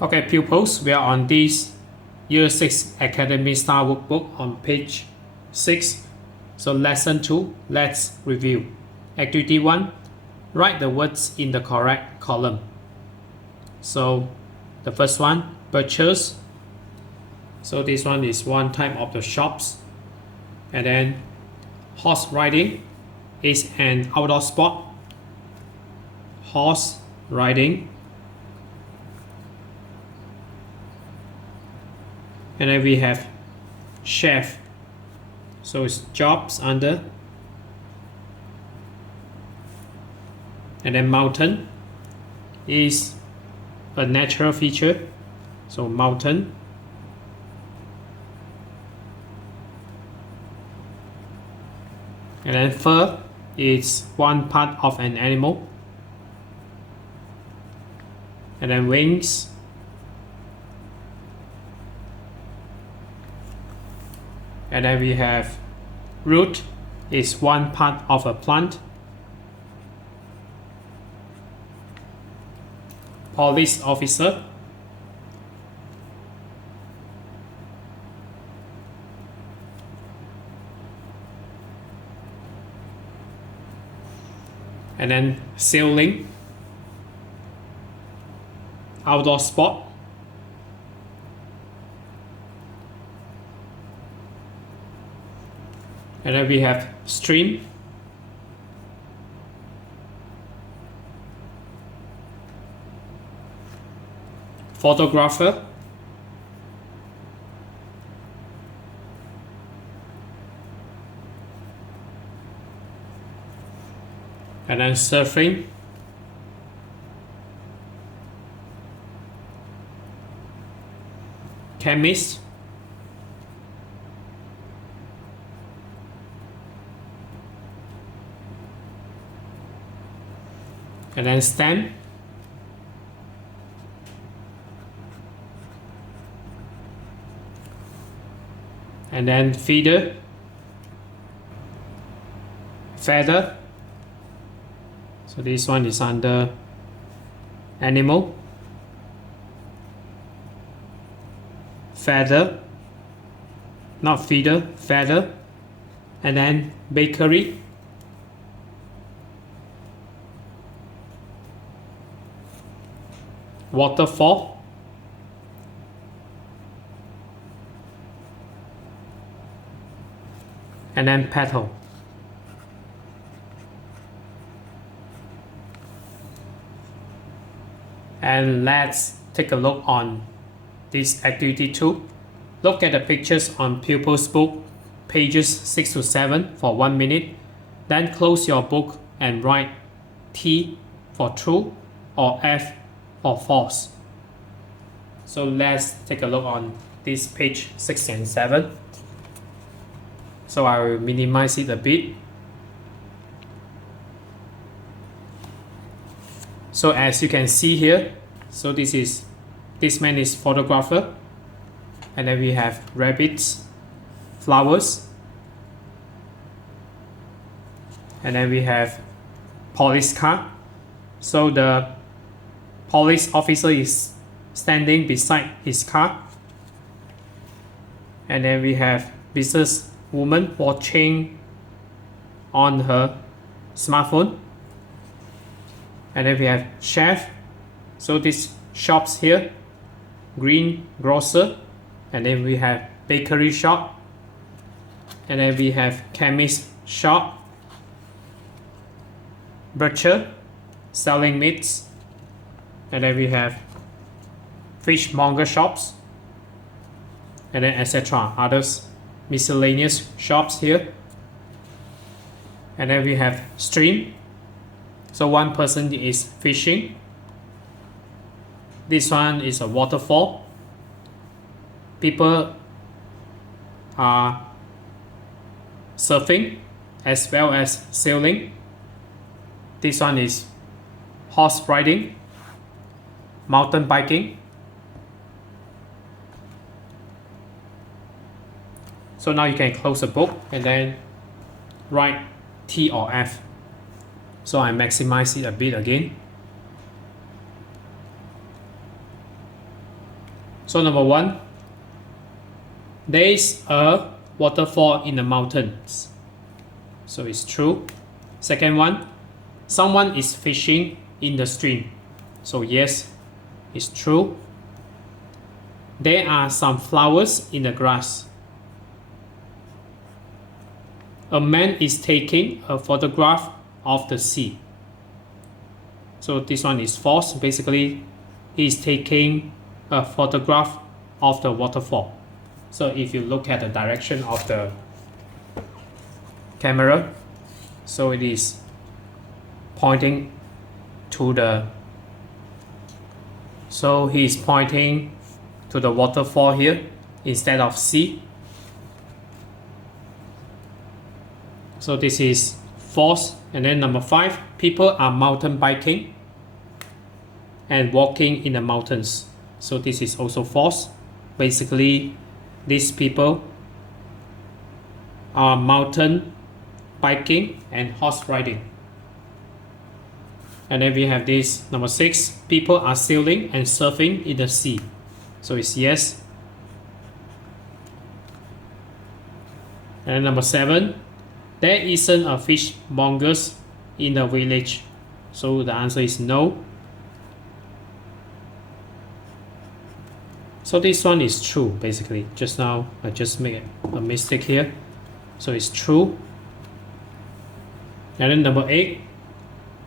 Okay, pupils, we are on this Year 6 Academy Star Workbook on page 6. So lesson 2, let's review. Activity 1, write the words in the correct column. So the first one, purchase. So this one is one type of the shops. And then horse riding is an outdoor sport. Horse riding. And then we have chef, so it's jobs under. And then mountain is a natural feature, so mountain. And then fur is one part of an animal. And then wings and then we have root is one part of a plant. Police officer. And then sailing, outdoor sport. And then we have stream, photographer, and then surfing, chemist, and then stand, and then feeder, feather. So this one is under animal, feather, not feeder, feather, and then bakery, waterfall, and then petal. And let's take a look on this activity 2. Look at the pictures on Pupils book, pages 6 to 7 for 1 minute. Then close your book and write T for true or F for false. So let's take a look on this page 6 and 7. So I will minimize it a bit. So as you can see here, so this man is photographer, and then we have rabbits, flowers, and then we have police car. So the police officer is standing beside his car, and then we have business woman watching on her smartphone. And then we have chef, so this shops here, green grocer, and then we have bakery shop, and then we have chemist shop, butcher selling meats, and then we have fishmonger shops, and then etc. others miscellaneous shops here. And then we have stream, so one person is fishing. This one is a waterfall. People are surfing as well as sailing. This one is horse riding, mountain biking. So now you can close the book and then write T or F. So I maximize it a bit again. So number 1, there is a waterfall in the mountains. So it's true. Second one, someone is fishing in the stream. So yes, it's true. There are some flowers in the grass. A man is taking a photograph of the sea. So this one is false. Basically, he is taking a photograph of the waterfall. So if you look at the direction of the camera, so it is pointing to the, so he is pointing to the waterfall here instead of sea. So this is false. And then number 5, people are mountain biking and walking in the mountains. So this is also false. Basically, these people are mountain biking and horse riding. And then we have this number 6, people are sailing and surfing in the sea. So it's yes. And number 7, there isn't a fishmonger in the village. So the answer is no. So this one is true. Basically, just now I just made a mistake here. So it's true. And then number 8,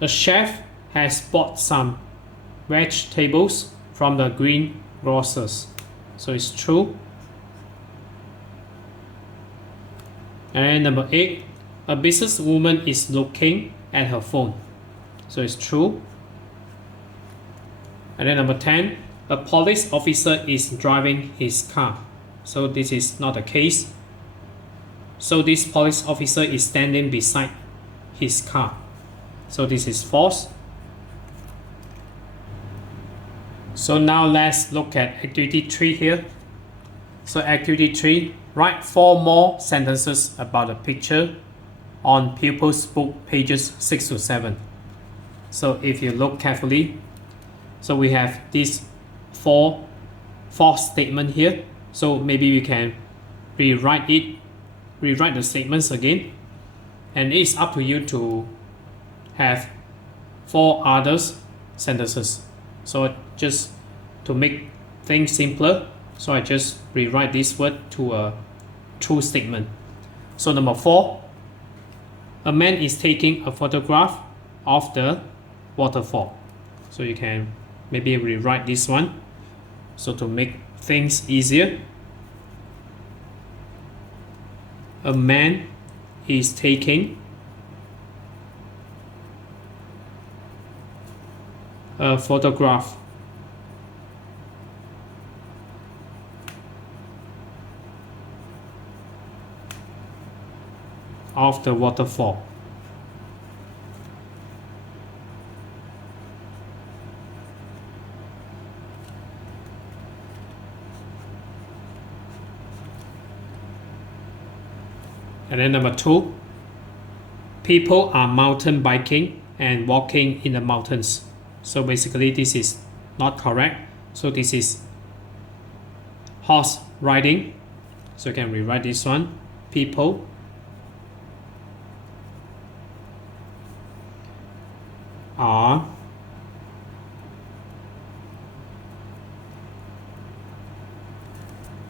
the chef has bought some vegetables from the greengrocers. So it's true. And then number 8, a businesswoman is looking at her phone. So it's true. And then number 10, a police officer is driving his car. So this is not the case. So this police officer is standing beside his car. So this is false. So now let's look at activity 3 here. So activity 3, write 4 more sentences about the picture on Pupils book pages 6 to 7. So if you look carefully, so we have these 4 false statements here. So maybe we can rewrite the statements again. And it's up to you to have 4 others sentences. So just to make things simpler, so I just rewrite this word to a true statement. So number 4, a man is taking a photograph of the waterfall. So you can maybe rewrite this one, so to make things easier. A man is taking a photograph of the waterfall. And then number 2, people are mountain biking and walking in the mountains. So basically this is not correct. So this is horse riding. So you can rewrite this one. People are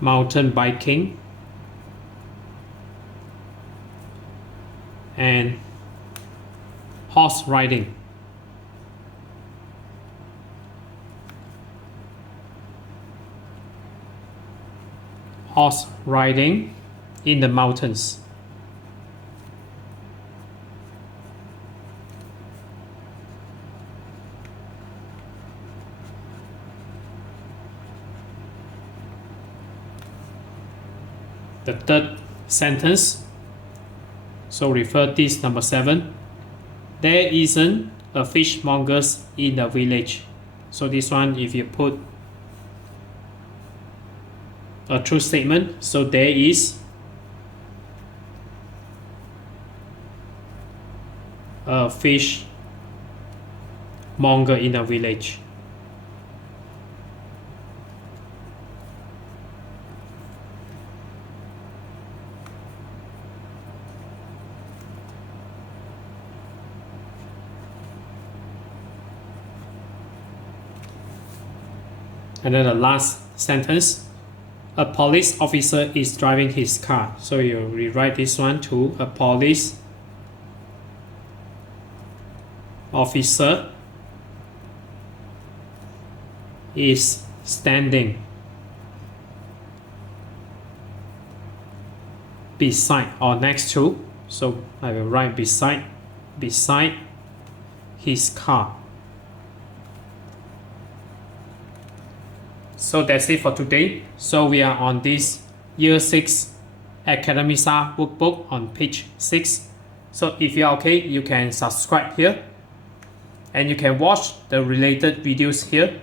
mountain biking and horse riding. Horse riding in the mountains. The third sentence, so refer this number 7. There isn't a fishmonger in the village. So this one, if you put a true statement, so there is a fishmonger in the village. And then the last sentence, a police officer is driving his car. So you rewrite this one to a police officer is standing beside or next to. So I will write beside his car. So that's it for today. So we are on this Year 6 Academy Stars Workbook on page 6. So if you're okay, you can subscribe here. And you can watch the related videos here.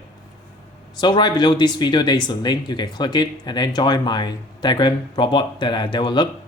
So right below this video, there is a link. You can click it and then join my diagram robot that I developed.